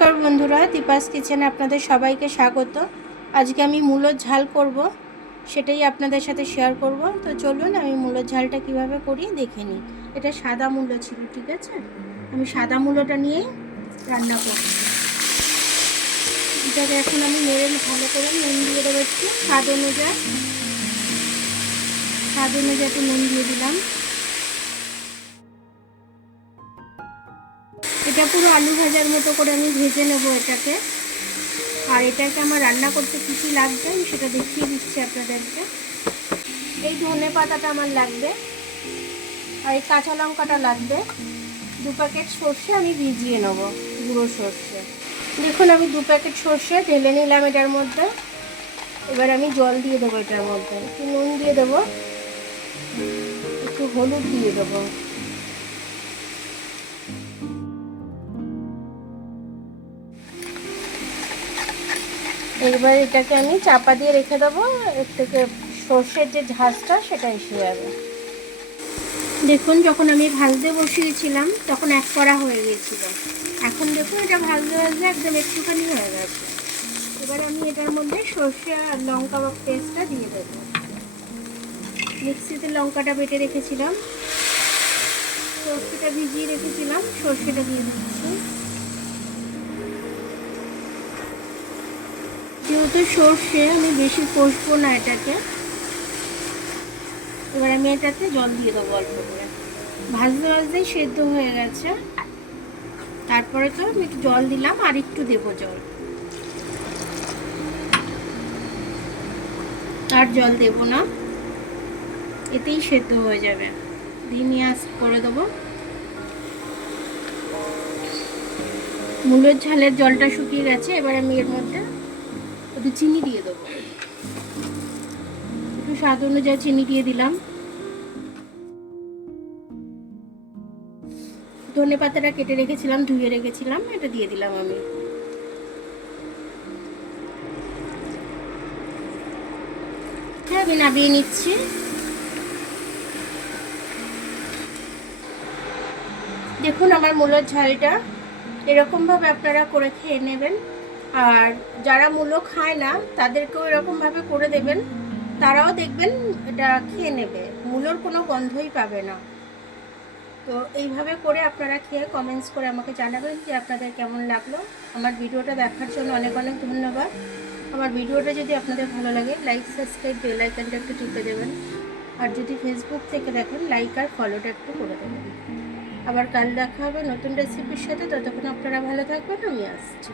নমস্কার বন্ধুরা, দীপাস কিচেনে আপনাদের সবাইকে স্বাগত। আজকে আমি মূলোর ঝাল করব, সেটাই আপনাদের সাথে শেয়ার করব। তো চলুন আমি মূলোর ঝালটা কিভাবে করি দেখে নিই। এটা সাদা মূলো ছিল, ঠিক আছে? আমি সাদা মূলোটা নিয়েই রান্না করব। এটাকে এখন আমি নেড়ে ভালো করে নুন দিয়ে দেবো, একটু স্বাদ অনুযায়ী একটু নুন দিয়ে দিলাম। এটা পুরো আলু ভাজার মতো করে আমি ভেজে নেব এটাকে। আর এটাকে আমার রান্না করতে কী কী লাগবে আমি সেটা দেখিয়ে দিচ্ছি আপনাদেরকে। এই ধনে পাতাটা আমার লাগবে, আর এই কাঁচা লঙ্কাটা লাগবে। 2 প্যাকেট সর্ষে আমি ভিজিয়ে নেব, গুঁড়ো সর্ষে। দেখুন আমি 2 প্যাকেট সর্ষে ঢেলে নিলাম এটার মধ্যে। এবার আমি জল দিয়ে দেবো এটার মধ্যে, একটু নুন দিয়ে দেবো, একটু হলুদ দিয়ে দেবো। এবার এটাকে আমি চাপা দিয়ে রেখে দেবো, এর থেকে সর্ষের যে ঝাঁজটা সেটা এসে যাবে। দেখুন যখন আমি ভাজতে বসিয়েছিলাম তখন এক কড়া হয়ে গিয়েছিল। এখন দেখুন এটা ভাজতে ভাজতে একদম একটুখানি হয়ে গেছে। এবার আমি এটার মধ্যে সর্ষে আর লঙ্কা পেস্টটা দিয়ে দেবো। মিক্সিতে লঙ্কাটা বেটে রেখেছিলাম, সর্ষেটা ভিজিয়ে রেখেছিলাম, সর্ষেটা দিয়ে দিচ্ছি। যেহেতু সর্ষে আমি বেশি কষবো না এটাকে, এবার আমি এটাতে জল দিয়ে দেবো অল্প করে। ভাজতে ভাজতেই সেদ্ধ হয়ে গেছে, তারপরে তো আমি একটু জল দিলাম, আর একটু দেবো জল, আর জল দেব না, এতেই সেদ্ধ হয়ে যাবে। ধিমি আঁচ করে দেবো। মূলের ঝালের জলটা শুকিয়ে গেছে, এবার আমি এর মধ্যে একটু চিনি দিয়ে দেবো, একটু স্বাদ অনুযায়ী চিনি দিয়ে দিলাম। ধনে পাতাটা কেটে রেখেছিলাম, ধুয়ে রেখেছিলাম, এটা দিয়ে দিলাম আমি। আমি নামিয়ে নিচ্ছি। দেখুন আমার মূলোর ঝালটা এরকমভাবে আপনারা করে খেয়ে নেবেন। আর যারা মূলো খায় না তাদেরকেও এরকমভাবে করে দেবেন, তারাও দেখবেন এটা খেয়ে নেবে, মূলোর কোনো গন্ধই পাবে না। তো এইভাবে করে আপনারা খেয়ে কমেন্টস করে আমাকে জানাবেন যে আপনাদের কেমন লাগলো। আমার ভিডিওটা দেখার জন্য অনেক অনেক ধন্যবাদ। আমার ভিডিওটা যদি আপনাদের ভালো লাগে লাইক, সাবস্ক্রাইব, বেল আইকনটা একটু টিপে দেবেন। আর যদি ফেসবুক থেকে দেখেন লাইক আর ফলোটা একটু করে দেবেন। আবার কাল দেখা হবে নতুন রেসিপির সাথে। ততক্ষণ আপনারা ভালো থাকবেন, আমি আসছি।